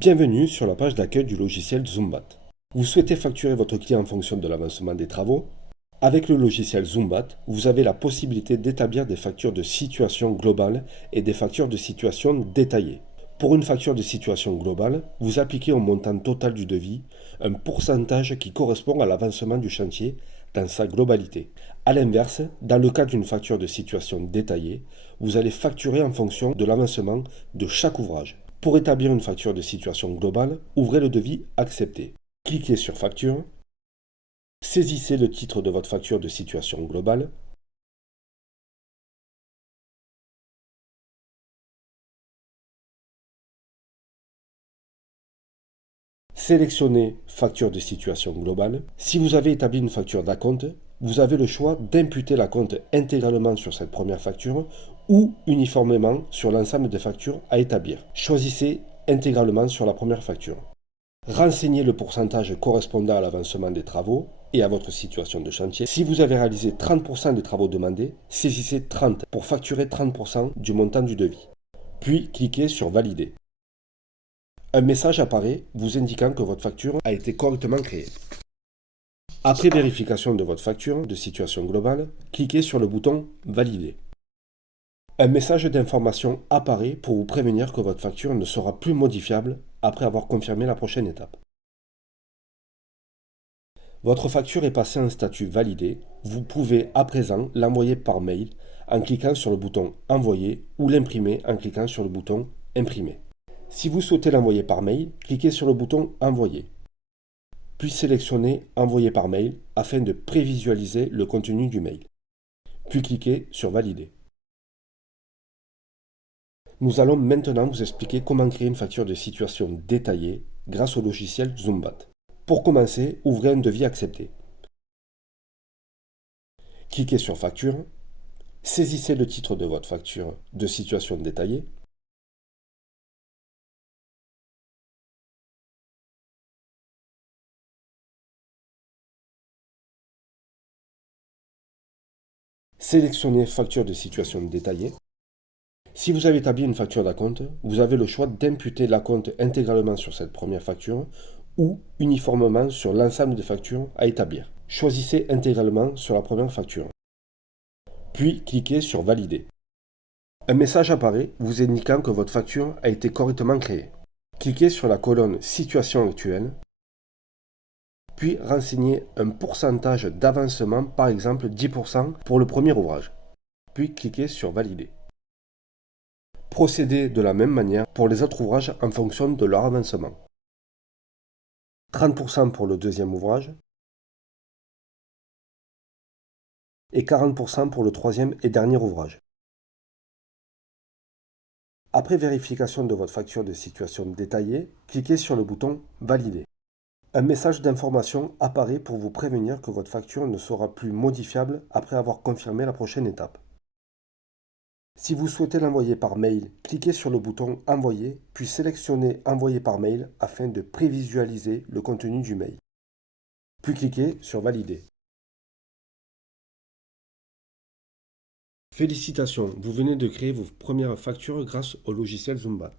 Bienvenue sur la page d'accueil du logiciel Zoombat. Vous souhaitez facturer votre client en fonction de l'avancement des travaux? Avec le logiciel Zoombat, vous avez la possibilité d'établir des factures de situation globale et des factures de situation détaillées. Pour une facture de situation globale, vous appliquez au montant total du devis un pourcentage qui correspond à l'avancement du chantier dans sa globalité. A l'inverse, dans le cas d'une facture de situation détaillée, vous allez facturer en fonction de l'avancement de chaque ouvrage. Pour établir une facture de situation globale, ouvrez le devis Accepter. Cliquez sur Facture. Saisissez le titre de votre facture de situation globale. Sélectionnez Facture de situation globale. Si vous avez établi une facture d'acompte, vous avez le choix d'imputer l'acompte intégralement sur cette première facture ou uniformément sur l'ensemble des factures à établir. Choisissez intégralement sur la première facture. Renseignez le pourcentage correspondant à l'avancement des travaux et à votre situation de chantier. Si vous avez réalisé 30% des travaux demandés, saisissez 30 pour facturer 30% du montant du devis. Puis cliquez sur Valider. Un message apparaît vous indiquant que votre facture a été correctement créée. Après vérification de votre facture de situation globale, cliquez sur le bouton Valider. Un message d'information apparaît pour vous prévenir que votre facture ne sera plus modifiable après avoir confirmé la prochaine étape. Votre facture est passée en statut validé. Vous pouvez à présent l'envoyer par mail en cliquant sur le bouton Envoyer ou l'imprimer en cliquant sur le bouton Imprimer. Si vous souhaitez l'envoyer par mail, cliquez sur le bouton Envoyer. Puis sélectionnez Envoyer par mail afin de prévisualiser le contenu du mail. Puis cliquez sur Valider. Nous allons maintenant vous expliquer comment créer une facture de situation détaillée grâce au logiciel Zoombat. Pour commencer, ouvrez un devis accepté. Cliquez sur Facture. Saisissez le titre de votre facture de situation détaillée. Sélectionnez Facture de situation détaillée. Si vous avez établi une facture d'acompte, vous avez le choix d'imputer l'acompte intégralement sur cette première facture ou uniformément sur l'ensemble des factures à établir. Choisissez intégralement sur la première facture. Puis cliquez sur Valider. Un message apparaît vous indiquant que votre facture a été correctement créée. Cliquez sur la colonne Situation actuelle, puis renseignez un pourcentage d'avancement, par exemple 10% pour le premier ouvrage. Puis cliquez sur Valider. Procédez de la même manière pour les autres ouvrages en fonction de leur avancement. 30% pour le deuxième ouvrage et 40% pour le troisième et dernier ouvrage. Après vérification de votre facture de situation détaillée, cliquez sur le bouton Valider. Un message d'information apparaît pour vous prévenir que votre facture ne sera plus modifiable après avoir confirmé la prochaine étape. Si vous souhaitez l'envoyer par mail, cliquez sur le bouton Envoyer, puis sélectionnez Envoyer par mail afin de prévisualiser le contenu du mail. Puis cliquez sur Valider. Félicitations, vous venez de créer vos premières factures grâce au logiciel Zoombat.